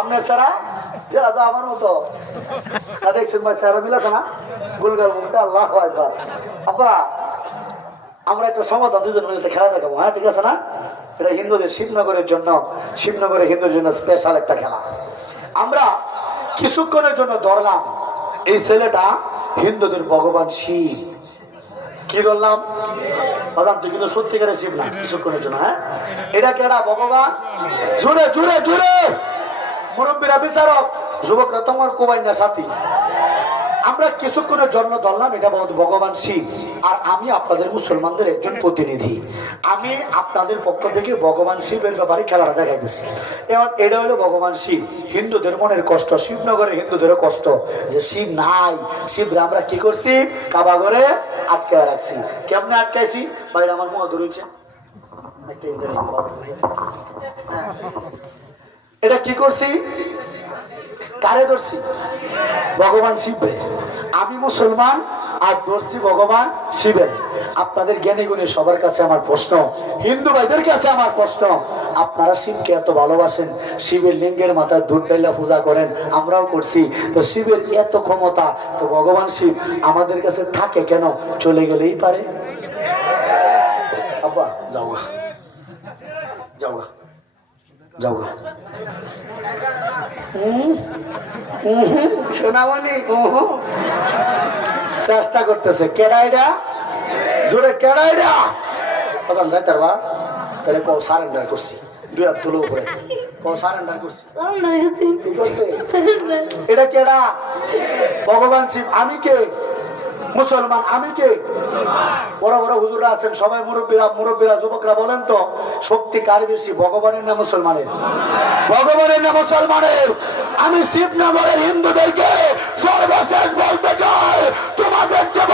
আপনার সারা আমার মতো দেখছেন ভাই সারা মিলাছে না গুলগাল মুখটা আল্লাহ একবার আপা আমরা একটা সমাধান দুজন মিলে খেলা দেখাবো। হ্যাঁ ঠিক আছে না? এটা হিন্দুদের শিবনগরের জন্য, শিবনগরের হিন্দুদের জন্য স্পেশাল একটা খেলা। আমরা কিছুক্ষণের জন্য ধরলাম এই ছেলেটা হিন্দুদের ভগবান শিব। কি ধরলাম? তুই কিন্তু সত্যিকারের শিব না, কিছুক্ষণের জন্য। হ্যাঁ এটা কেডা ভগবান? জুড়ে জুড়ে জুড়ে মুরব্বীরা, বিচারক, যুবকরা, তোমার কোবাইনার সাথী। আমরা কিছুক্ষণের জন্য ধরলাম এটা ভগবান শিব, আর আমি আপনাদের মুসলমানদের একজন প্রতিনিধি। আমি আপনাদের পক্ষ থেকে ভগবান শিবের ব্যাপারে খেলাটা দেখাইতেছি। এবং এটা হলো ভগবান শিব। হিন্দুদের মনের কষ্ট, শিবনগরের হিন্দুদেরও কষ্ট যে শিব নাই। শিবরা আমরা কি করছি? কাবা ঘরে আটকায় রাখছি। কেমনে আটকাইছি? বাইরে আমার মুখ ধরেছে। এটা কি করছি? কারে ধরছি? ভগবান শিবের। আমি মুসলমান আর ধরছি ভগবান শিবের। আপনাদের জ্ঞানী গুণী সবার কাছে আমার প্রশ্ন, হিন্দু ভাইদের কাছে আমার প্রশ্ন, আপনারা শিবকে এত ভালোবাসেন, শিবের লিঙ্গের মাথায় দুধ ডাইলা পূজা করেন, আমরাও করছি, তো শিবের এত ক্ষমতা, তো ভগবান শিব আমাদের কাছে থাকে কেন? চলে গেলেই পারে। আব্বা যাও গা, যাও গা, যাও গা। সোনামণি চেষ্টা করতেছে। কেডাইডা জোরে, কেডাইডা প্রধান যাই তার বা তাহলে কও সারেন্ডার করছি। দুই হাত তুলো উপরে কও সারেন্ডার করছি। এটা কেডা? ভগবান শিব। আমি কে? মুসলমান। আমি কে? বড় বড় হুজুররা আছেন সবাই, মুরব্বীরা, যুবকরা, বলেন তো শক্তি কার বেশি, ভগবানের না মুসলমানের? ভগবানের না মুসলমানের? আমি শিবনগরের হিন্দুদেরকে সর্বশেষ বলতে চাই, তোমাদের যে